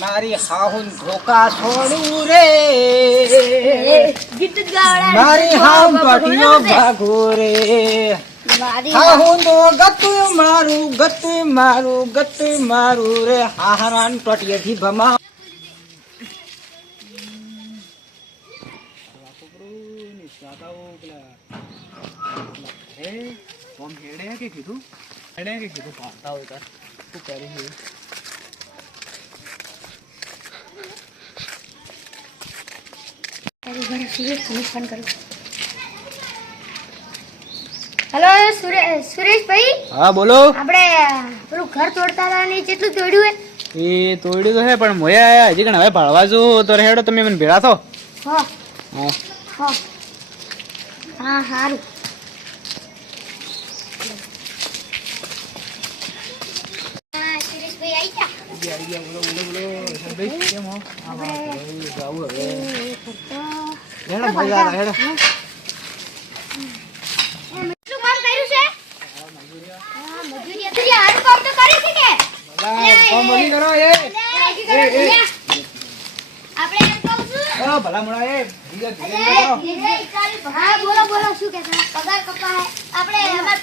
મારી હાહુન ધોકા છોડું રે ગીત ગાવડા મારી હાહુન ટોટીઓ ભાગો રે હાહુન તો ગતું મારું રે હાહરાન ટોટીએથી ભમા હેલો સુરેશભાઈ, હા બોલો. આપણે પેલું ઘર તોડતા હતા ને કેટલું તોડ્યું એ તોડ્યું તો હે પણ મોયા હજી કણ હવે ભાળવા જો તો હેડો તમે મને ભેળા થો. હા હા હા હા સારું.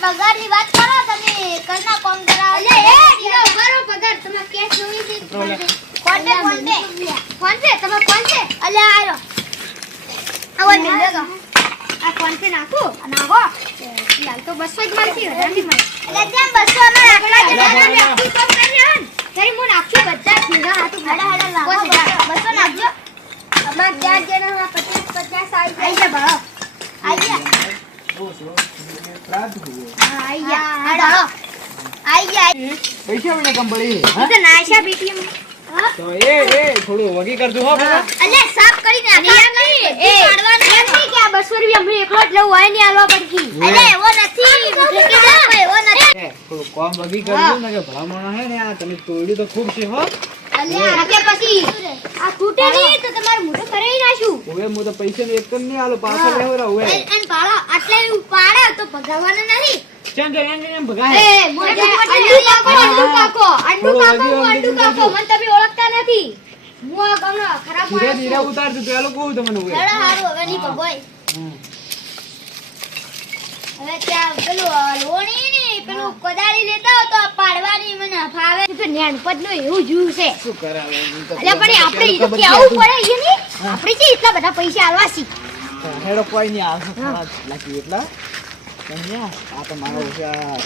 પગારની વાત કરો તમે. કરના કોમ કરાવો પગાર તમે કેશ જોઈ છે ફોન પે તમે ફોન પે અલ્યા આયો આવો મિલ દો આ ફોન પે નાખો લાલ તો 200 જ મળતી વધારે મળે એટલે જેમ 200 અમે આટલા જણા આખું કામ કર્યા કરી હું નાખશું બધા ભેગા હાથું ઘડા લાવો 200 નાખજો અમાર 4 જણા 50 આવી જાય ભાડો આવી ગયા પૈસા મને કંપની તો નાશા બીટીએમ તો એ થોડું વગી કરજો હો પેલા. અલે સાફ કરી નાખી એ પાડવાના નથી કે આ 200 રૂપિયા મને એકલો જ લેવું હોય ને આલવા પડકી. અલે એવો નથી લેકે જાવ એવો નથી. થોડું કોમ વગી કરજો ને કે ભલામણ હે ને આ તમે તોડ્યું તો ખૂબ છે હો. અલે આકે પછી આ તૂટે નહીં તો તમારું મોઢું કરી નાખું. હવે હું તો પૈસા ને એકદમ નહીં આલો પાછો લેવરા હવે એન પાડો આટલે પાડે તો ભગાવવાનો નહીં. ચમ કે એમ ભગાય એ મોઢે અંડુ કાકો મને તમે ઓળખતા નથી. હું આ ગામનો ખરાબ ધીરે માણસ ધીરે છું. ઉતારજો તો એલો કહું તમને હવે હેડા હારું હવે નહીં ભગોય. હવે ત્યાં પેલું લોણી ને પેલું કોદાળી લેતા હો તો પાડવાની મને ફાવે તો નેણપત નું એવું જીવ છે. શું કરાવે એટલે પણ આપણે ઈ તો કેવું પડે ઈ ની આપણે છે એટલા બધા પૈસા આલવા છે. હેડો કોઈ નહીં આવશે લાગી એટલા આ તો મારો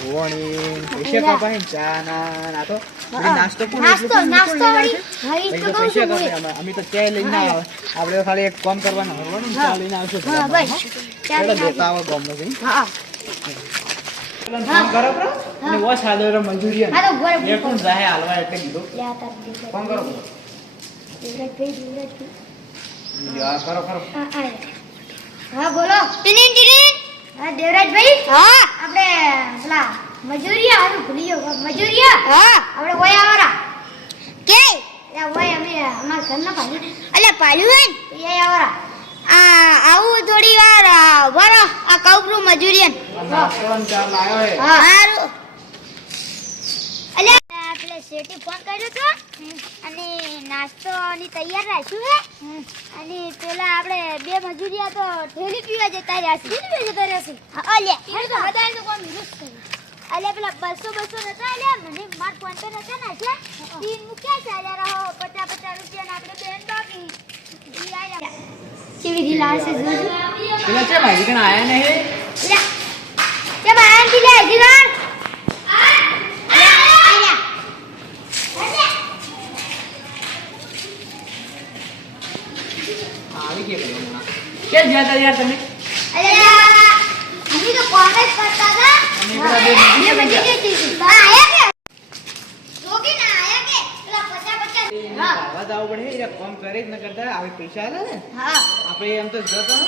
રોવણી પૈસા કપાય ને ચા ના આ તો નાસ્તો કોણ નાસ્તો વાળી હા ઈ તો કહું પૈસા છું કપાય અમે તો ચા લઈને આવે આપણે તો ખાલી એક કામ કરવાનું રોવણી ચા લઈને આવશું હા બસ હેડો દેતા આવો ગામનો જઈ હા ફોન કરો પ્રો અને વો સાદો મંજૂરી હા તો ગોળ એ કોણ જાહે હાલવા એટલે કીધું લે આ તાર દીકરા ફોન કરો યા કરો હા બોલો ટીની હા દેવરાજભાઈ હા આપણે પેલા મજૂરિયા આનું ભૂલી ગયો મજૂરિયા હા આપણે ઓય આવરા કે યા ઓય અમે અમાર ઘરના પાણી અલ્યા પાડ્યું હે એ આવરા આ આવું થોડી વાર વરો આ કૌપરું મજૂરિયન નાસ્તો ચા લાયો હે હા હારું અલ્યા આપણે શેટી ફોન કર્યો તો અને નાસ્તોની તૈયાર રાખ્યું હે અને પેલા આપણે બે મજૂરિયા તો ઠેલી પીવા જતા રહ્યા છે અલ્યા એ તો બધાને કોમ વિરુદ્ધ કર્યું અલ્યા પેલા 200 નતા અલ્યા મને માર ફોન પે નતા નાખ્યા તીન મૂક્યા ચાલ્યા રહો 50 રૂપિયા આપણે બેન બાકી ઈ આયા કેવી દી લાશે પેલા છે ભાઈ કણ આયા ને હે અલ્યા કે બાયન થી લે જીરાન આવી કે બોલના કે જ્યાં યાર તમે અલ્યા અમી તો કોલેજ કરતા હતા અમે પેલા બે બધી જતી આયા કે જોગી ના આયા કે પેલા 50 હા આવા જાવ પડે એ કામ કરે જ ન કરતા આવી પૈસા આલે ને હા આપણે એમ તો જતો ને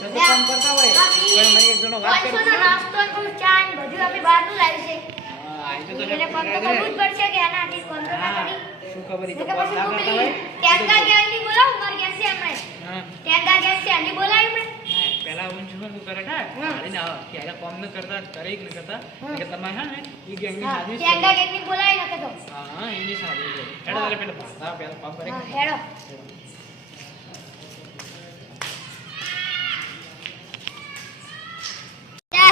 તો કામ કરતા હોય પણ મને એક જણો વાત કરી 500 નો નાસ્તો ને ચા ને બધું અમે બહાર નું લાવી છે હા આ તો એટલે કોમ તો કરવું જ પડશે કે આના આથી કોમ તો ના કરી શું ખબર ઈ કે તો પછી ના હું કરતા પેલી હોય ટેંગા ગેંગની બોલાવું માર ગેંગ છે હમણે હા ટેંગા ગેંગ છે આની બોલાવી આપણે પેલા હું શું કરે ને મારીને આવો કે આ કોમ ન કરતા કરે કે ન કરતા કે તમે હા ને એ ગેંગની સાદી ગેંગા ગેંગની બોલાય ન કે તો હા એની સાદી છે હેડો તારે પેલા કોમ કરે હેડો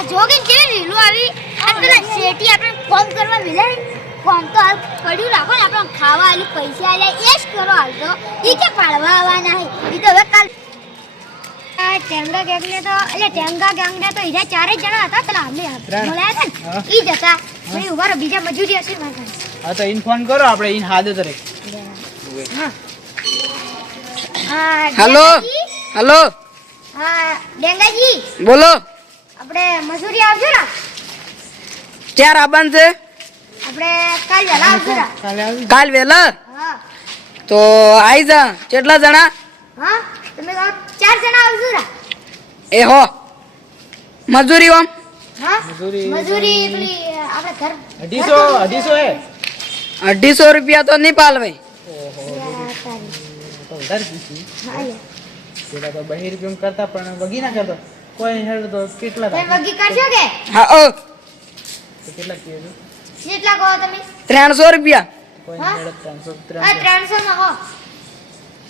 જોગિંગ કેવી રીલું આવી આ પેલા શેઠી આપણે ફોન કરવા વિલાય ફોન તો હાલ પડ્યું રાખો ને આપણે ખાવા આલી પૈસા આલ્યા એ જ કરો હાલ તો ઈ કે પાડવા આવવાના હે ઈ તો હવે કાલ આ ટેંગા ગેંગને તો એટલે ટેંગા ગેંગને તો ઈરા ચારે જ જણા હતા પેલા અમે બોલાયા હતા ને ઈ જ હતા ભાઈ ઉભા રહો બીજા મજૂરી હશે મારા હા તો ઈન ફોન કરો આપણે ઈન હાદે તરે હા હા હેલો હેલો હા ડેંગાજી બોલો આપણે મજૂરી આવજો ને ચાર આબાન છે આપણે કાલ વેલા આવજો ને કાલે આવી કાલ વેલા હા તો આઈ જા કેટલા જણા હા તમે 4 જણા આવજો ને એ હો મજૂરી ઓમ હા મજૂરી મજૂરી પેલી આપણે ઘર 250 હે 250 રૂપિયા તો નહીં પાલવાય તો વધારે કીધી હા લે પેલા તો 2 રૂપિયા કરતા પણ વગી ના કરતો કોઈ હેડ તો કેટલા તમે થાય વગી કરશો કે હા તો કેટલા કીધું કેટલા કહો તમે 300 રૂપિયા કોઈ હા? હેડ 300 હા 300 માં હો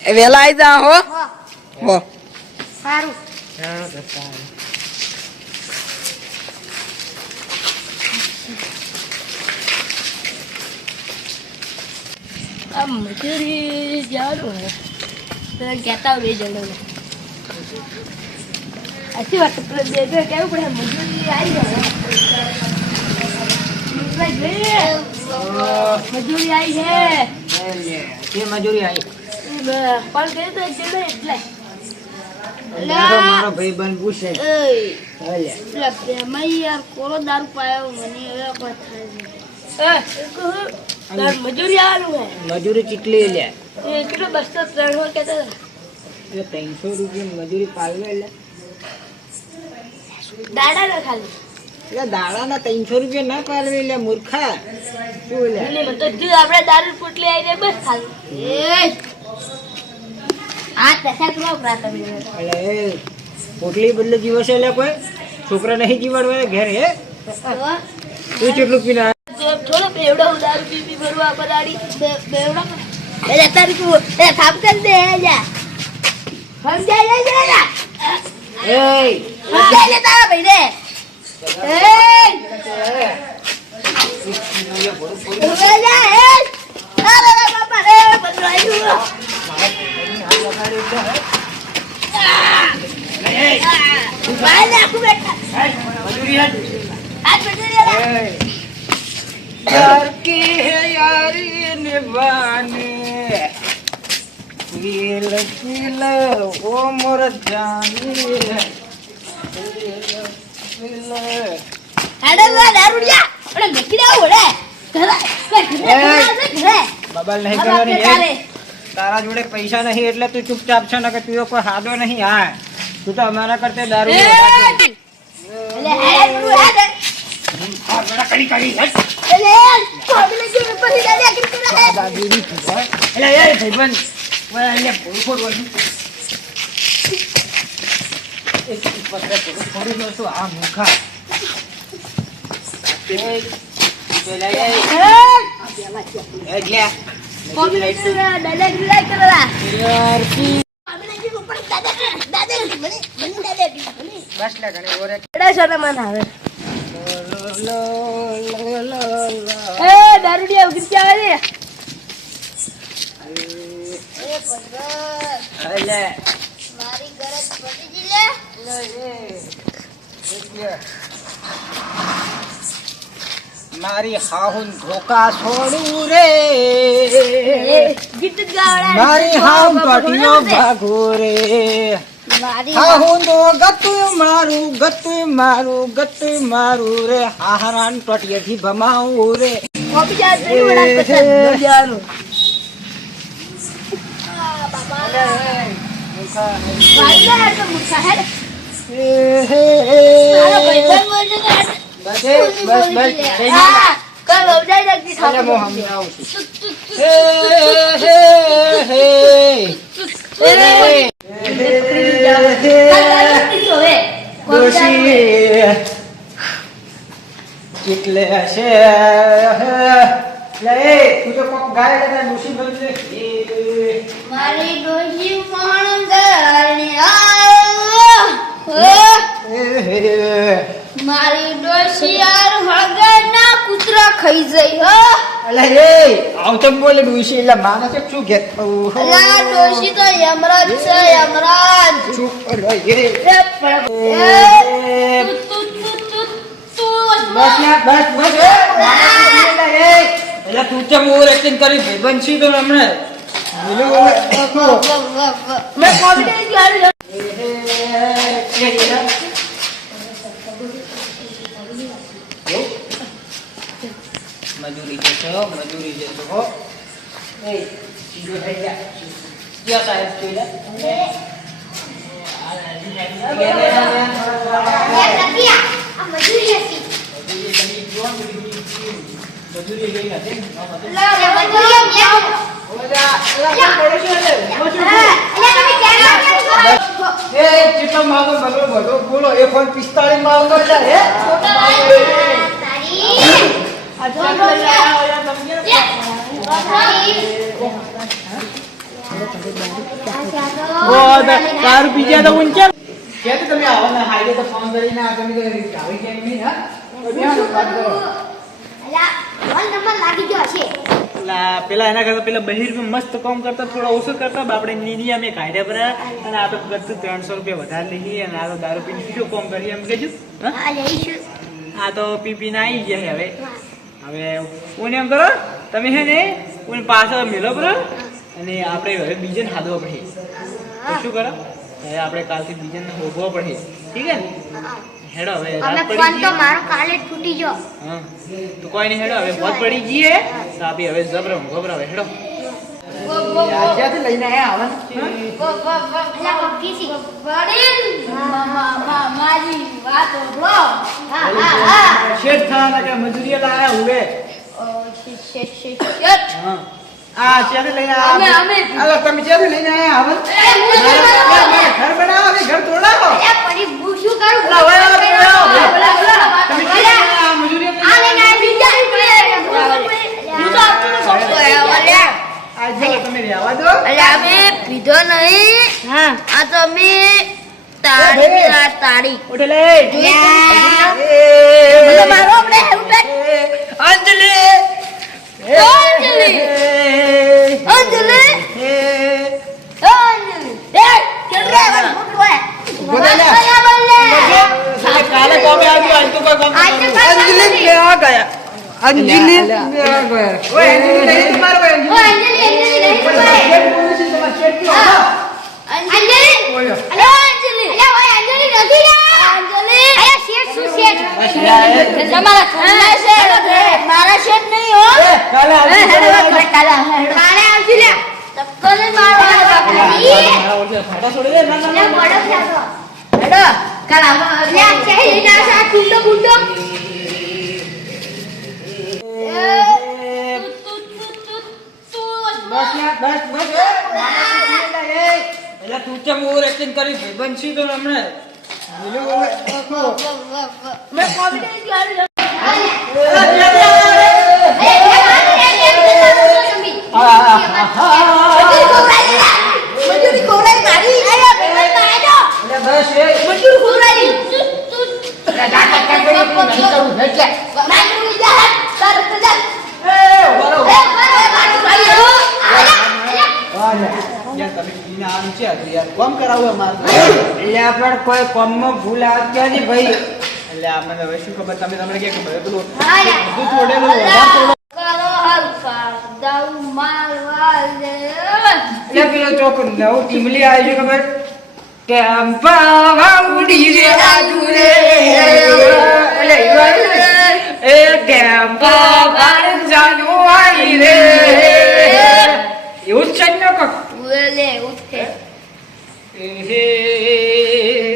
એ વેલા આઈ જા હો હો હો સારું હેડ કરતા આ મજૂરી જવાનું હે તો કહેતા બે જણો આથી વાત બે બે કેવું પડે મજૂરી આવી જાય મજૂરી આવી છે કે મજૂરી આવી પણ કહે તો જણો એટલે મારો ભાઈ બન પૂછે હાલે પેલા પ્રેમાઈ યાર કોરો દારૂ પાયો મને હવે કોઈ થાય છે તાર મજૂરી આવવાનું હે મજૂરી કેટલી લે એ કેટલો 200 કહેતા એ 300 રૂપિયા મજૂરી પાલવે લે દાડા ના ખાલી એટલે દાડાના 300 રૂપિયા ના પાલવે લે મૂર્ખા શું લે મને તો જો આપણે દારૂ પોટલી આવીને બસ ખાલી એ આ પૈસા કેવા પ્રાપ્ત તમે એટલે એ પોટલી બદલે જીવશે લે કોઈ છોકરા નહીં જીવાડવા ઘેર હે તું કેટલું પીના થોડો બેવડો દારૂ પી ભરવા પડાડી બેવડા એ તારી એ કામ કર દે જા સમજાય જા એય સમજાય લે તારા ભાઈને એ જા એ અરે બાપા રે બદલાઈ ભાઈ નાખું બેટા આ મજૂરી यार की है यारी निभाने किल किल ओ मोर जानी किल અડવા દારૂડિયા અરે મેકી દે ઓડે ઘરે બબલ નહીં કરવાની હે તારા જોડે પૈસા નહીં એટલે તું ચૂપચાપ છે ને કે તું કોઈ હાદો નહીં હા તું તો અમારા કરતે દારૂ એટલે હે બધું હે દે આ બડા કરી કરી એટલે કોડલે જે પછી દાદા કિંતરા હે દાદી ની એટલે એ ભાઈબંધ ઓય અહીંયા ભૂખોડ વળી એક પત્રે થોડી નો શું આ મુખા કોડલે દાદા કિંતરા કરવા યાર કી કોડલે જે ઉપર દાદા મને દાદા બસ લે ગણે ઓરે એડા શરમ આવે એ દારૂડિયા ઉગી આવે રે એ ભગવાન અલે મારી ગરજ પડી જી લે મારી હાહુન ધોકા છોડું રે ગીત ગાવડા મારી હાહુન ટોટીઓ ભાગો રે મારી હાહુન તો ગતું મારું રે હાહરાન ટોટીએથી ભમાવું રે કોપી જાય તે વડા પસંદ જાનું વાલા તો મુખા હે મારો ભાઈબંધ બોલજો કે હા કર ઓજાઈ રાખી અલે ખાવ મો હમણાં છું એ છે લે એ તું તો કોક ગાય લે ડોશી બનજે મારી ડોશી મોહન ગળાની મારી ડોશી યાર હળગરના કૂતરા ખાઈ જઈ હો અલે એ આવ તો બોલે ડોશી એટલે માને છે શું કે અલા ડોશી તો યમરાજ છે યમરાજ ચૂપ અરે એ બસ યાર બસ બસ એટલે તું તો મોર એક્ટિંગ કરી ભાઈબંધ છી તો હમણે બોલો મેં કોમેડી કરી મજૂરી જશો હો એ સીધો થઈ ગયા ક્યાં સાહેબ જોઈલા મજૂરી લઈ નથી કેટલો માગો બધો બોલો એ ફોન 45 માં આવતો છે હે દારૂ પી ગયા તો ઊંચા કે તમે આવવાના હાઈવે તો ફોન કરીને આ તમે આવી કેમ નહીં હા પેલા એના કરતા પેલા બહિર મસ્ત કામ કરતા થોડા ઓછું કરતા આપણે નીની અમે કાઢ્યા પર અને આ તો કરતું 300 રૂપિયા વધારે લઈએ અને આ તો દારૂ પીને શું કામ કરીએ એમ કહેજો આ તો પીને આવી ગયા હવે કોને એમ કરો તમે હે ને કોને પાછળ મેલો બરો અને આપણે હવે બીજાને હાદવા પડે શું કરો હવે આપણે કાલથી બીજાને હોગવા પડે ઠીક હે ને હેડો હવે રાત પડી ગઈ મારો કાલે તૂટી ગયો હા તો કોઈ નહીં હેડો હવે बहुत પડી ગઈ હે તો આપી હવે જબરમ ગબરાવે હેડો ક્યાંથી લઈને આયા મારી વાત ઓળો શેઠ ખાના કે મજૂરી લાયા હુએ હા આ ક્યાંથી લઈને આયા અમે અલા તમે ક્યાંથી લઈને આયા હવે ઘર બનાવો કે ઘર તોડાવો પડી શું કરું તમે ક્યાં મજૂરી તમે રહેવા દો અમે પીધો નહીં આ તો અમે તાળી ઉઠે લે મારો આપણે અંજલિ અંજલિ અંજલિ કાલે કોમે આવ્યો આજ તો કોઈ કોમ અંજલિ ક્યાં ગયા અંજલિ ક્યાં ગયા ઓય અંજલિ નહીં તમારો અંજલિ મારા શેઠ નહીં હો એટલે તું તો મોર એક્ટિંગ કરી ભાઈબંધ છી તો હમણે મેં કોમેડી કરી મજૂરી ખોરાઈ મારી બસ એ મજૂરી ખોરાઈ કોમ કરાવું અમારે એટલે આપણે કોઈ કોમમાં ભૂલ આવતી નથી ભાઈ એટલે આપણે હવે શું ખબર તમે તમને કે ખબર પેલું હા યાર. બધું છોડેલું વધારે છોડો. કરો હલકા દઉ મારવા લે એટલે પેલો ચોક નવું ટીમલી આવી છે ખબર કે અંબા ઉડી રે આજુ રે એટલે એ કેમ્પા બાર જાનુ આવી રે એવું જ છે ને કોક ઉલે ઉઠે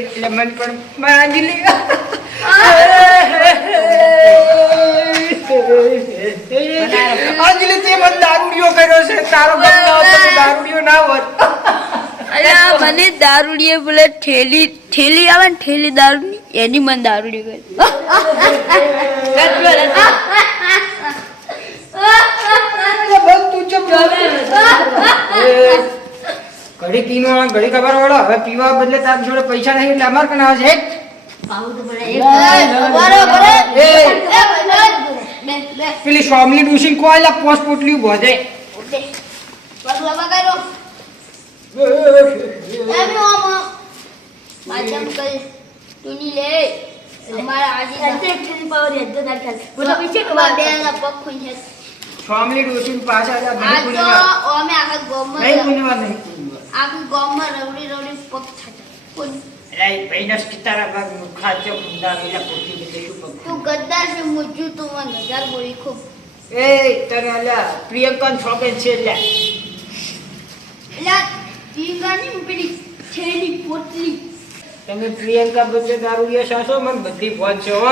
એટલે મન પણ માંગલી અંજલિ તે મને દારૂડિયો કર્યો છે તારો ગમનો હોત તો દારૂડિયો ના હોત અલ્યા મને દારૂડીએ બોલે ઠેલી આવે ને ઠેલી દારૂની એની મન દારૂડી કરી બસ તું ચૂપ ઘડી પીનો ઘડી ખબર વાળો હવે પીવા બદલે તાર જોડે પૈસા નહીં એટલે અમાર કને આવે છે પેલી સોમલી ડુસી કોઈલા પોસ્ટ પોટલી બોધે સોમલી ડુસી પાછા જા નહીં પુણ્યવાન નહીં આખું ગામમાં રવડી રવડી પગ છાટા અરે ભાઈના સીતારા ભાગ ખાચો મુંડા મેલા પોતી દે શું પગ તું ગદ્દાર છે મુજુ તું મને નજર બોલી ખૂબ એ તને અલ્યા પ્રિયંકા છોકન છે લે એટલે ટીંગાની પેલી છેડી પોટલી તમે પ્રિયંકા બદલે દારૂ લે સાસો મને બધી ફોન છે હો